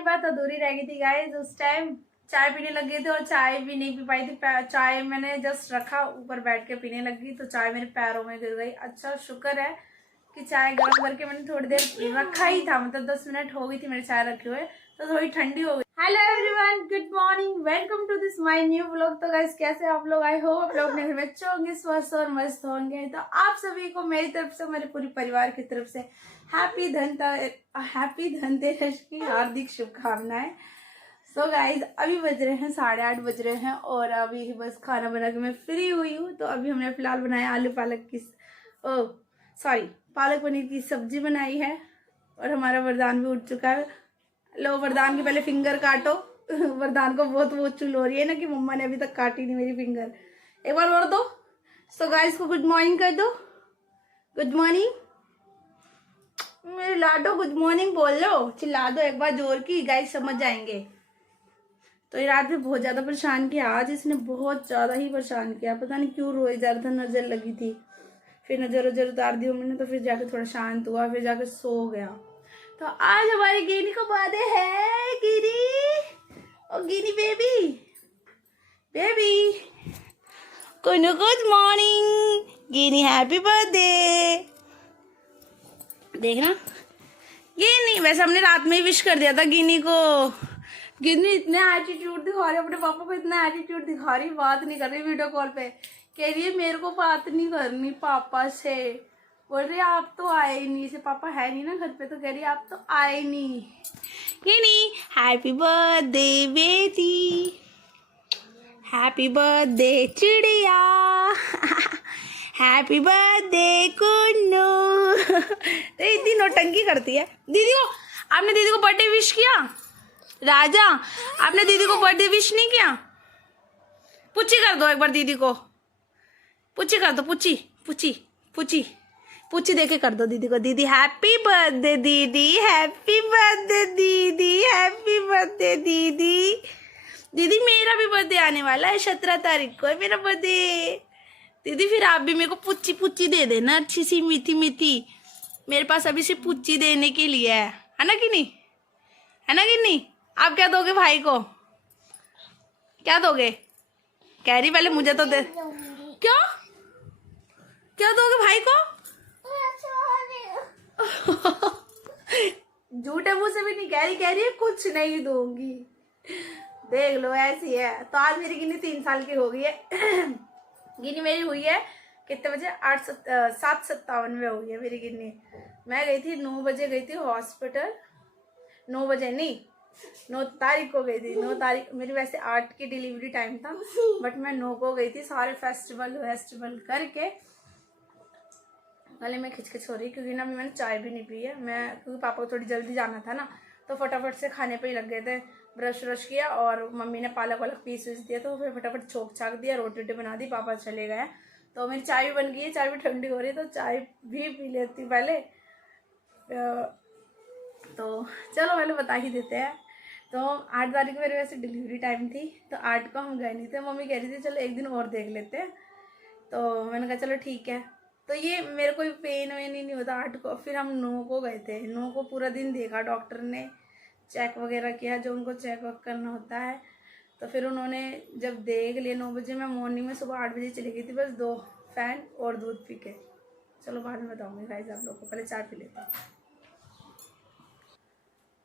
हमारी बात अधूरी रह गई थी गाइस। उस टाइम चाय पीने लग गए थे और चाय भी नहीं पी पाई थी। चाय मैंने जस्ट रखा, ऊपर बैठ के पीने लगी तो चाय मेरे पैरों में गिर गई। अच्छा शुक्र है कि चाय गर्म करके मैंने थोड़ी देर रखा ही था, मतलब 10 मिनट हो गई थी मेरी चाय रखे हुए, तो थोड़ी ठंडी हो गई। Hello everyone, good morning, welcome to this my new vlog. तो गाइस कैसे आप लोग? आई होप आप लोग अपने घर में अच्छे होंगे, स्वस्थ और मस्त होंगे। तो आप सभी को मेरी तरफ से, मेरे पूरे परिवार की तरफ से हैप्पी धनतेरस की हार्दिक शुभकामनाएं। सो गाइज अभी बज रहे हैं 8:30 बज रहे हैं और अभी बस खाना बना के मैं फ्री हुई हूँ। तो अभी हमने फिलहाल बनाया आलू पालक की पालक पनीर की सब्जी बनाई है और हमारा वरदान भी उठ चुका है। लो वरदान की पहले फिंगर काटो। वरदान को बहुत वो चुल हो रही है ना कि मम्मा ने अभी तक काटी नहीं मेरी फिंगर। एक बार और दो। सो गाइज को गुड मॉर्निंग कर दो। गुड मॉर्निंग मेरे लाडो, गुड मॉर्निंग बोल लो, चिल्ला दो एक बार जोर की, गाइज समझ जाएंगे। तो ये रात में बहुत ज्यादा परेशान किया, आज इसने बहुत ज्यादा ही परेशान किया, पता नहीं क्यों रोए जा रहा था, नजर लगी थी, फिर नजर उतार दी मैंने, तो फिर जाके थोड़ा शांत हुआ, फिर जाके सो गया। तो आज हमारी गिनी को बर्थडे है। गिनी, ओ गिनी बेबी कुनु गुड मॉर्निंग गिनी, हैप्पी बर्थडे। देखना गिनी, वैसे हमने रात में ही विश कर दिया था गिनी को। गिनी इतने एटीट्यूड दिखा रही, अपने पापा को इतना एटीट्यूड दिखा रही, बात नहीं कर रही वीडियो कॉल पे, कह रही है मेरे को बात नहीं करनी पापा से। बोल रही आप तो आए ही नहीं, से पापा है नहीं ना घर पे, तो कह रही आप तो आए नहीं। गिनी हैप्पी बर्थडे बेटी, हैप्पी बर्थडे चिड़िया, हैप्पी बर्थडे कुन्नू। तो इतनी नौटंकी करती है। दीदी को, आपने दीदी को बर्थडे विश किया? राजा आपने दीदी को बर्थडे विश नहीं किया? पुच्ची कर दो एक बार दीदी को, पुच्ची कर दो, पुच्ची देके कर दो दीदी को। दीदी हैप्पी बर्थडे दीदी, हैप्पी बर्थडे दीदी, हैप्पी बर्थडे दीदी। दीदी मेरा भी बर्थडे आने वाला है, 17 तारीख को है मेरा बर्थडे। दीदी फिर आप भी मेरे को पुच्ची दे देना, अच्छी सी मीठी मीठी। मेरे पास अभी से पुच्ची देने के लिए है ना कि नहीं, है ना कि नहीं? आप क्या दोगे भाई को, क्या दोगे? कह रही पहले मुझे तो दे। क्या दोगे भाई को? झूठे मुंह से भी नहीं कह रही है कुछ नहीं दूंगी। देख लो ऐसी है। तो आज मेरी गिनी 3 साल की हो गई है। गिनी मेरी हुई है कितने बजे? 7:57 में हुई है मेरी गिनी। मैं गई थी 9 बजे गई थी हॉस्पिटल। 9 बजे नहीं, 9 तारीख को गई थी। 9 तारीख मेरी वैसे 8 की डिलीवरी टाइम था, बट मैं 9 को गई थी। सारे फेस्टिवल करके गले में खिचखिच हो रही, क्योंकि ना मैंने चाय भी नहीं पी है। क्योंकि पापा को थोड़ी जल्दी जाना था ना, तो फटाफट से खाने पे ही लग गए थे। ब्रश किया और मम्मी ने पालक वालक पीस दिया, तो फिर फटाफट छोक छाक दिया, रोटी बना दी, पापा चले गए। तो मेरी चाय भी बन गई है, चाय भी ठंडी हो रही है, तो चाय भी पी लेती पहले। तो चलो पहले बता ही देते हैं। तो 8 तारीख को मेरे वैसे डिलीवरी टाइम थी, तो 8 को हम गए नहीं थे। मम्मी कह रही थी चलो एक दिन और देख लेते हैं, तो मैंने कहा चलो ठीक है। तो ये मेरे कोई पेन वेन ही नहीं होता 8 को। फिर हम 9 को गए थे। 9 को पूरा दिन देखा, डॉक्टर ने चेक वगैरह किया जो उनको चेक वक करना होता है। तो फिर उन्होंने जब देख लिया 9 बजे, मैं मॉर्निंग में सुबह 8 बजे चली गई थी, बस 2 फैन और दूध पी के। चलो बाद में बताऊँगी गाइस आप लोग को, पहले चाय पी लेते हैं।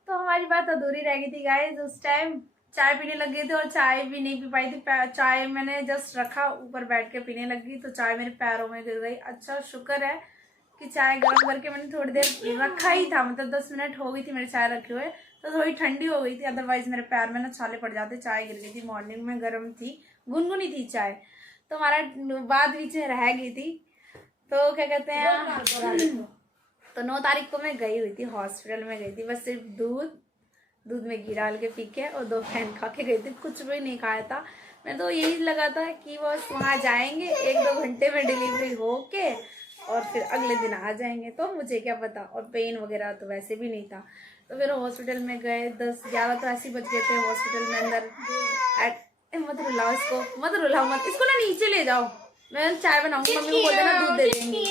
तो हमारी बात अधूरी रह गई थी गाइस। उस टाइम चाय पीने लग गए थे और चाय भी नहीं पी पाई थी। चाय मैंने जस्ट रखा, ऊपर बैठ के पीने लगी तो चाय मेरे पैरों में गिर गई। अच्छा शुक्र है कि चाय गर्म करके मैंने थोड़ी देर रखा ही था, मतलब 10 मिनट हो गई थी मेरी चाय रखे हुए, तो थोड़ी ठंडी हो गई थी। अदरवाइज मेरे पैर में ना छाले पड़ जाते। चाय गिर गई थी, मॉर्निंग में गर्म थी, गुनगुनी थी चाय, तो हमारा बाद बीच में रह गई थी। तो क्या कहते हैं, तो 9 तारीख को मैं गई हुई थी, हॉस्पिटल में गई थी। बस सिर्फ दूध में घी डाल के पी के और 2 फैन खा के गई थी, कुछ भी नहीं खाया था। मैं तो यही लगा था कि बस वहाँ जाएंगे 1-2 घंटे में डिलीवरी हो के और फिर अगले दिन आ जाएंगे, तो मुझे क्या पता। और पेन वगैरह तो वैसे भी नहीं था। तो फिर हॉस्पिटल में गए, 10-11 तो ऐसे ही बज गए थे हॉस्पिटल में अंदर। मत रुलाओ इसको, इसको ना नीचे ले जाओ, मैं चाय बनाऊंगी, मम्मी को बोल देना दूध दे देंगी।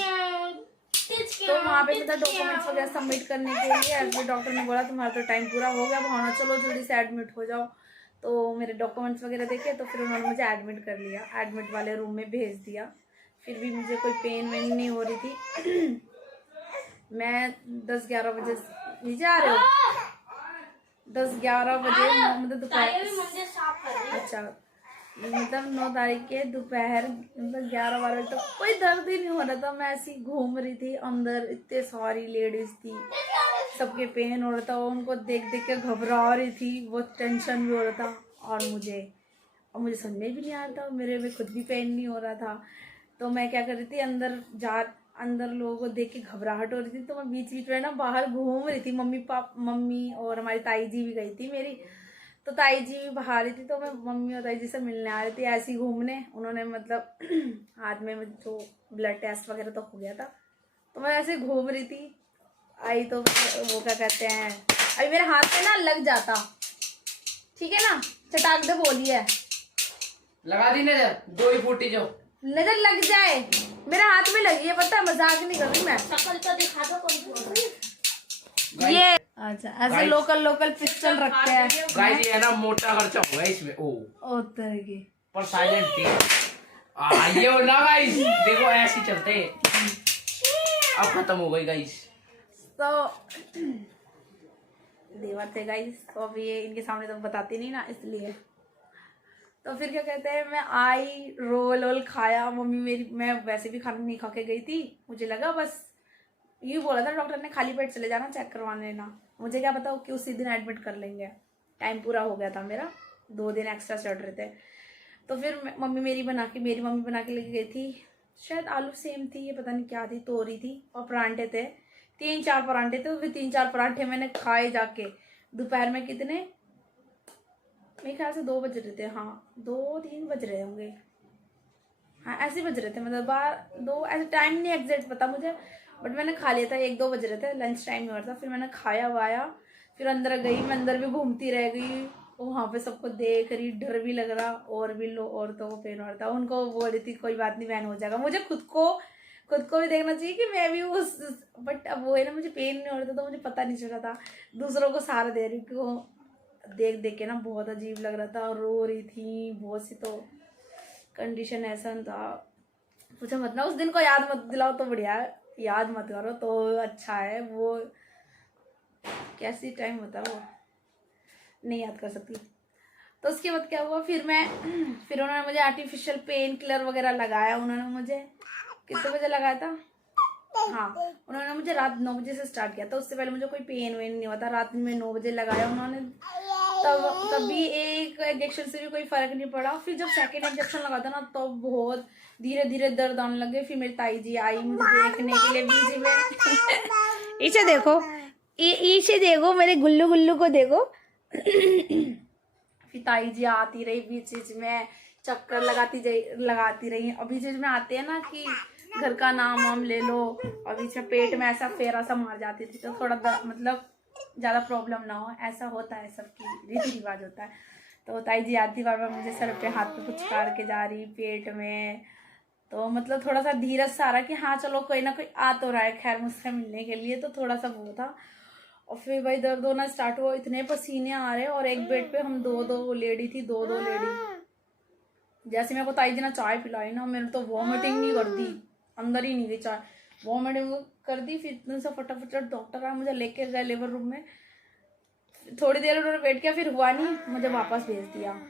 तो वहाँ पे मतलब डॉक्यूमेंट्स वगैरह सबमिट करने के लिए फिर डॉक्टर ने बोला तुम्हारा तो टाइम पूरा हो गया, भावना चलो जल्दी से एडमिट हो जाओ। तो मेरे डॉक्यूमेंट्स वगैरह देखे तो फिर उन्होंने मुझे एडमिट कर लिया, एडमिट वाले रूम में भेज दिया। फिर भी मुझे कोई पेन वेन नहीं हो रही थी। मैं 10-11 बजे नीचे आ रहे हो, 10-11 बजे मतलब दोपहर, अच्छा मतलब 9 तारीख के दोपहर मतलब 11-12 बजे तक कोई दर्द ही नहीं हो रहा था। मैं ऐसी घूम रही थी अंदर, इतने सारी लेडीज थी, सबके पेन हो रहा था, उनको देख देख के घबरा रही थी, बहुत टेंशन भी हो रहा था। और मुझे समझ में भी नहीं आ रहा था, मेरे में खुद भी पेन नहीं हो रहा था। तो मैं क्या कर रही थी, अंदर लोगों को देख के घबराहट हो रही थी, तो मैं बीच बीच में ना बाहर घूम रही थी। मम्मी और हमारी ताई जी भी गई थी मेरी, तो ताई जी भी बाहर रही थी, तो मैं मम्मी और ताई जी से मिलने आ रही थी ऐसे ही घूमने। उन्होंने मतलब हाथ में जो ब्लड टेस्ट वगैरह तो हो गया था, तो मैं ऐसे घूम रही थी। आई तो वो क्या कहते हैं, अभी मेरे हाथ पे ना लग जाता, ठीक है ना, चटाक दे बोली है, लगा दी नजर, दो ही फूटी जो नजर लग जाए, मेरे हाथ में लगी है, पता है, मजाक नहीं कर रही मैं। शक्ल तो दिखा दो कौन ये अच्छा ऐसे लोकल पिस्टल रखते हैं गाइस, ये ना मोटा खर्चा हो गया इसमें। ओ तरह की पर साइलेंट थी। ये हो ना गाइस, देखो ऐसे ही चलते हैं। अब खत्म हो गई गाइस। तो देवर थे गाइस, तो अब ये इनके सामने तो बताती नहीं ना, इसलिए। तो फिर क्या कहते हैं, मैं आई, रोल खाया, मम्मी मेरी, मैं वैसे भी खाना नहीं खा के गई थी, मुझे लगा बस यूँ बोला था डॉक्टर ने खाली पेट चले जाना, चेक करवाने ना। मुझे क्या पता कि उसी दिन एडमिट कर लेंगे, टाइम पूरा हो गया था मेरा, 2 दिन एक्स्ट्रा चढ़ रहे थे। तो फिर मेरी मम्मी बना के लेके गई थी, शायद आलू सेम थी, ये पता नहीं क्या थी, तोरी थी और परांठे थे, 3-4 परांठे थे। फिर 3-4 परांठे मैंने खाए जाके। दोपहर में कितने, मेरे ख्याल से 2 बज रहे थे, हाँ 2-3 बज रहे होंगे, हाँ ऐसे बज रहे थे, मतलब 2 ऐसे, टाइम नहीं एग्जैक्ट पता मुझे, बट मैंने खा लिया था, 1-2 बज रहे थे, लंच टाइम हो रहा था। फिर मैंने खाया वाया, फिर अंदर गई, मैं अंदर भी घूमती रह गई, वहाँ पे सबको देख रही, डर भी लग रहा, और भी लो औरतों को पेन हो रहा था, उनको बोल रही थी कोई बात नहीं बहन हो जाएगा। मुझे खुद को भी देखना चाहिए कि मैं भी उस, बट अब वो है ना, मुझे पेन नहीं हो रहा था तो मुझे पता नहीं चल रहा था, दूसरों को सहारा दे रही कि वो देख देख के ना बहुत अजीब लग रहा था, और रो रही थी बहुत सी, तो कंडीशन ऐसा था, मुझे मत ना, उस दिन को याद मत दिलाओ तो बढ़िया है, याद मत करो तो अच्छा है। वो कैसी टाइम होता है वो नहीं याद कर सकती। तो उसके बाद क्या हुआ, फिर उन्होंने मुझे आर्टिफिशियल पेन किलर वगैरह लगाया। उन्होंने मुझे कितने बजे लगाया था, हाँ उन्होंने मुझे रात 9 बजे से स्टार्ट किया था, उससे पहले मुझे कोई पेन वेन नहीं होता, रात में 9 बजे लगाया उन्होंने, तभी एक इंजेक्शन से भी कोई फर्क नहीं पड़ा। फिर जब सेकेंड इंजेक्शन लगा था ना, तो बहुत धीरे धीरे दर्द आने लगे। फिर मेरी ताई जी आई मुझे देखने के लिए बीच में। इसे देखो, इसे देखो, मेरे गुल्लू को देखो। फिर ताई जी आती रही बीच बीच में, चक्कर लगाती रही। अभी बीच में आते हैं ना कि घर का नाम वाम ले लो, और बीच में पेट में ऐसा फेरा सा मार जाती थी, तो थोड़ा मतलब ज़्यादा प्रॉब्लम ना हो, ऐसा होता है, सबकी रीति रिवाज होता है। तो ताई जी आती बार बार मुझे सर पे हाथ पे कुछ काट के जा रही, पेट में, तो मतलब थोड़ा सा धीरज सा आ रहा कि हाँ चलो कोई ना कोई आ तो रहा है खैर मुझसे मिलने के लिए, तो थोड़ा सा वो था। और फिर भाई दर्द होना स्टार्ट हुआ, इतने पसीने आ रहे, और एक बेड पे हम दो लेडी थी, दो लेडी। जैसे मेरे को ताई जी ने चाय पिलाई ना, मैंने तो वॉमिटिंग नहीं कर दी, अंदर ही नहीं गई चाय, वॉमिटिंग कर दी। फिर इतने से फटाफट डॉक्टर आया, मुझे लेके गए लेबर रूम में, थोड़ी देर उन्होंने वेट किया, फिर हुआ नहीं, मुझे वापस भेज दिया।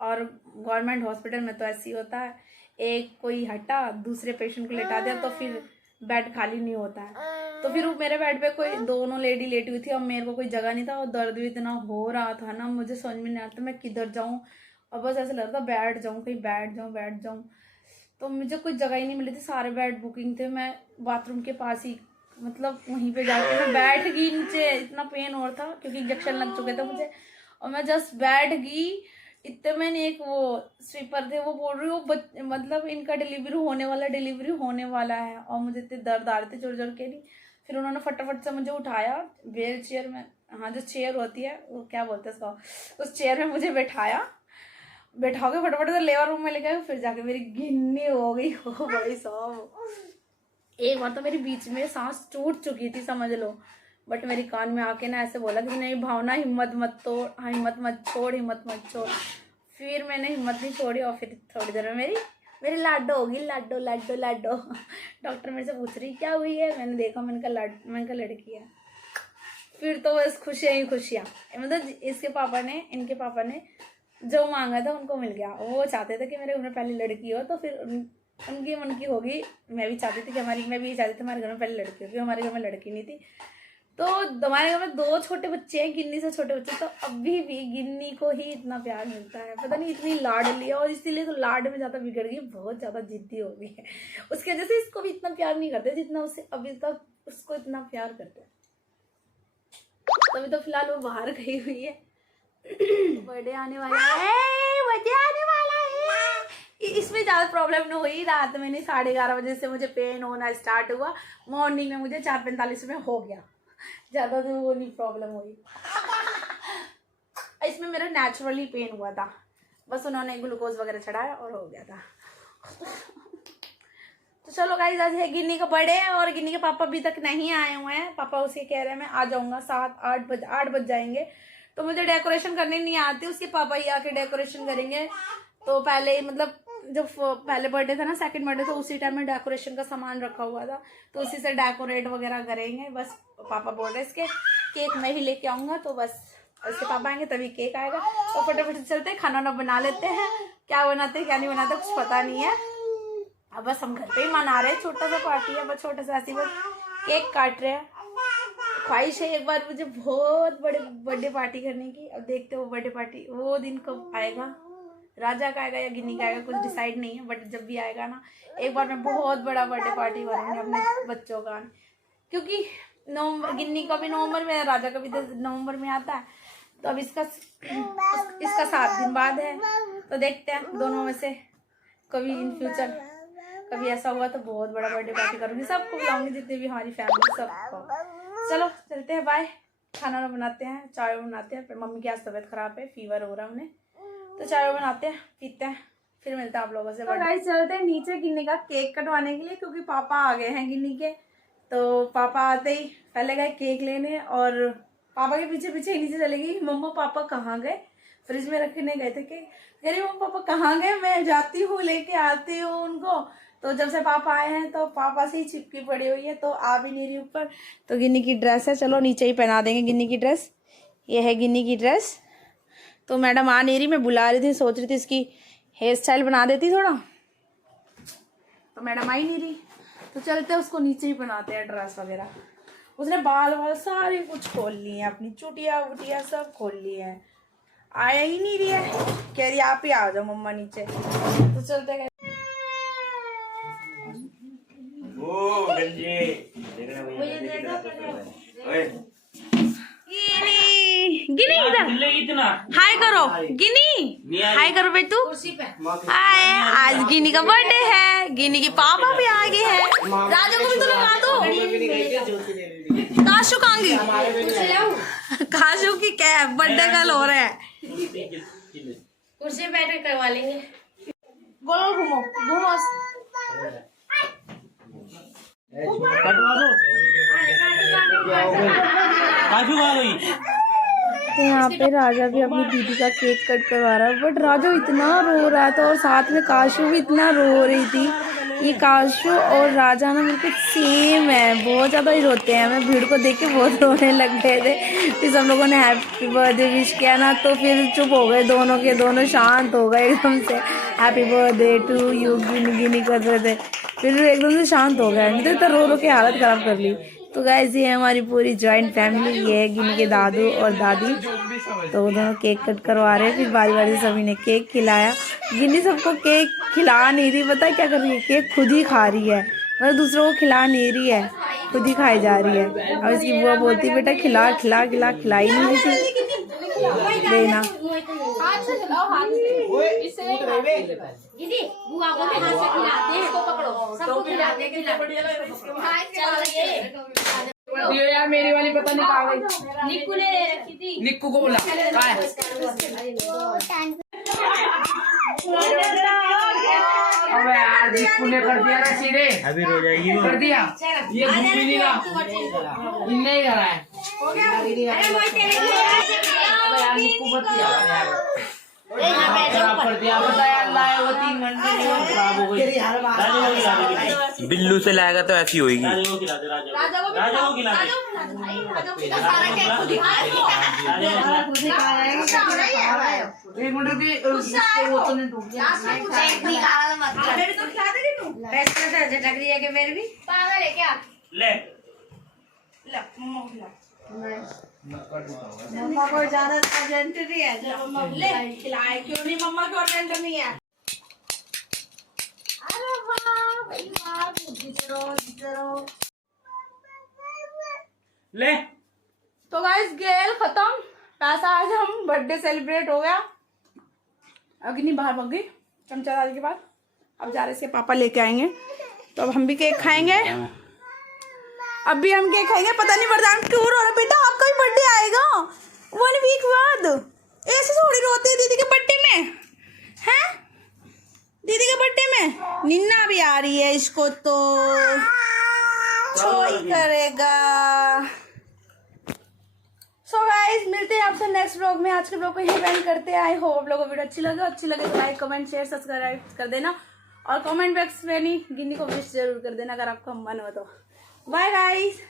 और गवर्नमेंट हॉस्पिटल में तो ऐसे ही होता है, एक कोई हटा दूसरे पेशेंट को लेटा दिया, तो फिर बेड खाली नहीं होता है। तो फिर मेरे बेड पे कोई दोनों लेडी लेटी हुई थी, और मेरे को कोई जगह नहीं था, और दर्द भी इतना हो रहा था ना, मुझे समझ में नहीं आता मैं किधर जाऊँ, और बस ऐसा लग रहा था बैठ जाऊँ, कहीं बैठ जाऊँ। तो मुझे कोई जगह ही नहीं मिली थी, सारे बेड बुकिंग थे। मैं बाथरूम के पास ही, मतलब वहीं पे जाके मैं बैठ गई नीचे, इतना पेन हो रहा था क्योंकि इंजेक्शन लग चुके थे मुझे, और मैं जस्ट बैठ गई। इतने मैंने एक वो स्वीपर थे, वो बोल रही वो मतलब इनका डिलीवरी होने वाला है, और मुझे इतने दर्द आ रहे थे जोर जोर के नहीं। फिर उन्होंने फटाफट से मुझे उठाया व्हील चेयर में, हाँ जो चेयर होती है वो क्या बोलते हैं उसको, उस चेयर में मुझे बैठा के फटाफट से लेबर रूम में ले गए। फिर जाके मेरी गिन्नी हो गई हो बड़ी सब, एक बार तो मेरी बीच में सांस टूट चुकी थी समझ लो, बट मेरी कान में आके ना ऐसे बोला कि नहीं भावना हिम्मत मत तोड़, हाँ हिम्मत मत छोड़, हिम्मत मत छोड़। फिर मैंने हिम्मत नहीं छोड़ी और फिर थोड़ी देर में मेरी लाडो होगी, लाडो लाडो लाडो। डॉक्टर मेरे से पूछ रही क्या हुई है, मैंने देखा, मैंने कहा लड़की है। फिर तो बस खुशियाँ ही खुशियाँ, मतलब इनके पापा ने जो मांगा था उनको मिल गया। वो चाहते थे कि मेरे घर में पहले लड़की हो, तो फिर उनकी मन की होगी। मैं भी चाहती थी कि मैं भी ये चाहती थी हमारे घर में पहले लड़की होगी, हमारे घर में लड़की नहीं थी। तो हमारे घर में 2 छोटे बच्चे हैं, गिन्नी से छोटे बच्चे, तो अभी भी गिन्नी को ही इतना प्यार मिलता है, पता नहीं इतनी लाडली है। और इसीलिए तो लाड में ज़्यादा बिगड़ गई, बहुत ज़्यादा जिद्दी हो गई है। उसकी वजह से इसको भी इतना प्यार नहीं करते जितना उससे अभी तक उसको इतना प्यार करते हैं। तभी तो फिलहाल वो बाहर गई हुई है। बर्थडे आने वाला है, बर्थडे आने वाला है। इसमें ज़्यादा प्रॉब्लम नहीं हुई। रात में नहीं 11:30 बजे से मुझे पेन होना स्टार्ट हुआ, मॉर्निंग में मुझे 4:45 में हो गया। ज़्यादा तो वो नहीं प्रॉब्लम हुई। इसमें मेरा नेचुरली पेन हुआ था, बस उन्होंने ग्लूकोज वगैरह चढ़ाया और हो गया था। तो चलो गाइस, आज है गिन्नी का बर्थडे और गिन्नी के पापा अभी तक नहीं आए हुए हैं। पापा उसे कह रहे हैं मैं आ जाऊंगा 7-8 बज जाएंगे। तो मुझे डेकोरेशन करने नहीं आती, उसके पापा ही आके डेकोरेशन करेंगे। तो पहले मतलब जब पहले बर्थडे था ना, सेकंड बर्थडे, तो उसी टाइम में डेकोरेशन का सामान रखा हुआ था, तो उसी से डेकोरेट वगैरह करेंगे। बस पापा बोल रहे इसके केक मैं ही लेके आऊँगा, तो बस उसके पापा आएंगे तभी केक आएगा। तो फटाफट से चलते हैं, खाना ना बना लेते हैं। क्या बनाते हैं क्या नहीं बनाते कुछ पता नहीं है। अब बस हम घर पे ही मना रहे हैं, छोटा सा पार्टी है, बस छोटा सा ऐसी बस केक काट रहे हैं। ख्वाहिश है एक बार मुझे बहुत बड़े बर्थडे पार्टी करने की। अब देखते हो बर्थडे पार्टी वो दिन कब आएगा, राजा का आएगा या गिन्नी का आएगा, कुछ डिसाइड नहीं है। बट जब भी आएगा ना, एक बार मैं बहुत बड़ा बर्थडे पार्टी करूँगी अपने बच्चों का, क्योंकि गिन्नी का भी नवंबर में, राजा का भी नवंबर में आता है। तो अब इसका 7 दिन बाद है, तो देखते हैं दोनों में से कभी इन फ्यूचर कभी ऐसा हुआ तो बहुत बड़ा बर्थडे पार्टी करूँगी, सबको बुलाऊंगी, जितने भी हमारी फैमिली सबको। चलो चलते हैं, बाय। खाना बनाते हैं, चाय बनाते हैं। फिर मम्मी की आज तबीयत खराब है, फीवर हो रहा है उन्हें, तो चाय बनाते हैं, पीते हैं, फिर मिलते हैं आप लोगों से। तो गाइस चलते हैं नीचे गिन्नी का केक कटवाने के लिए, क्योंकि पापा आ गए हैं गिन्नी के। तो पापा आते ही पहले गए केक लेने, और पापा के पीछे पीछे ही नीचे चले गई। मम्मा पापा कहाँ गए, फ्रिज में रखने गए थे केक। कह रही मम्मा पापा कहाँ गए, मैं जाती हूँ लेके आती हूँ उनको। तो जब से पापा आए हैं तो पापा से ही चिपकी पड़ी हुई है, तो आ भी नहीं रही ऊपर। तो गिन्नी की ड्रेस है, चलो नीचे ही पहना देंगे गिन्नी की ड्रेस। ये है गिन्नी की ड्रेस। तो मैडम आ नहीं रही, मैं बुला रही थी, सोच रही थी इसकी हेयर स्टाइल बना देती थोड़ा, तो मैडम आई नहीं रही। तो चलते उसको नीचे ही बनाते हैं ड्रेस वगैरह। उसने बाल सारे कुछ खोल लिए हैं, अपनी चुटिया वुटिया सब खोल लिए हैं, आया ही नहीं रही है। कह रही आप ही आ जाओ मम्मा नीचे। तो चलते हैं। गिनी इधर हाय करो, गिनी हाय करो बेटू। हाय, आज गिनी का बर्थडे है, गिनी के पापा भी आ गए हैं। राजा को भी तो लगा दो। काशू कांगी, काशू की क्या बर्थडे कल हो रहा है, कुर्सी बैठ के करवा लेंगे। गोल घूमो घूमो, कटवा दो। काशू आ गई। तो यहाँ पे राजा भी अपनी दीदी का केक कट करवा रहा है, बट राजा इतना रो रहा था और साथ में काशू भी इतना रो रही थी। ये काशू और राजा ना बिल्कुल सेम है, बहुत ज़्यादा ही रोते हैं। मैं भीड़ को देख के बहुत रोने लग गए थे। फिर सब लोगों ने हैप्पी बर्थडे विश किया ना, तो फिर चुप हो गए, दोनों के दोनों शांत हो गए एकदम से। हैप्पी बर्थडे टू यू गिनी गिनी कर रहे थे, फिर एकदम से शांत हो गए, नहीं तो रो रो के हालत ख़राब कर ली। तो गाइस ये हमारी पूरी जॉइंट फैमिली, ये है गिनी के दादू और दादी। तो वो दोनों केक कट करवा रहे हैं, फिर बारी बारी से सभी ने केक खिलाया। गिनी सबको केक खिला नहीं रही, पता है क्या कर रही है, केक खुद ही खा रही है, मतलब दूसरों को खिला नहीं रही है, खुद ही खाई जा रही है। अब इसकी बुआ बोलती बेटा खिला खिला खिला, खिलाई नहीं रही थी देना। दीदी बुआ को भी हाथ से खिलाते हैं, इसको पकड़ो, सबको खिलाते हैं। ये यार मेरी वाली पता नहीं कहाँ गई। निक्कू ने रखी थी, निक्कू को बोला कहाँ है? अबे यार दीपू ने कर दिया ना सीधे, अभी रो जाएगी वो। कर दिया ये भूपी नहीं रहा, इनने ही करा है। अबे यार दीपू मत किया यार, खराब कर दिया। बता यार लाए वो 3 घंटे में खराब हो गई। राजा को खिला दे, बिल्लू से लाएगा तो ऐसी होगी। राजा को खिला दे, राजा को खिला दे। एक मिनट रुकिए, उसके वो तो नहीं टूट गया। ले मम्मा को ज्यादा अर्जेंट नहीं है, जब मम्मा खिलाए क्यों नहीं, मम्मा को अर्जेंट नहीं है। अरे वाह भाई वाह, जीरो। ले तो गाइस गेल खत्म, पैसा आज हम बर्थडे सेलिब्रेट हो गया। अग्नि बाहर भग गई चमचा डाल के बाद, अब जा रहे इसके पापा लेके आएंगे, तो अब हम भी केक खाएंगे। अब भी हम केक खाएंगे, पता नहीं वरदान क्यों रो रहा बेटा, आपका भी बर्थडे आएगा 1 वीक बाद। ऐसे थोड़ी रोते हैं दीदी के बर्थडे में, हैं दीदी के बर्थडे में। निन्ना भी आ रही है, इसको तो छोई करेगा। सो गाइस मिलते हैं आपसे नेक्स्ट ब्लॉग में। आज के ब्लॉग को यही एंड करते हैं। आई होप आप लोगों को वीडियो अच्छी लगे तो लाइक कमेंट शेयर सब्सक्राइब कर देना, और कमेंट बॉक्स में गिन्नी को विश जरूर कर देना अगर आपका मन हो तो। Bye guys.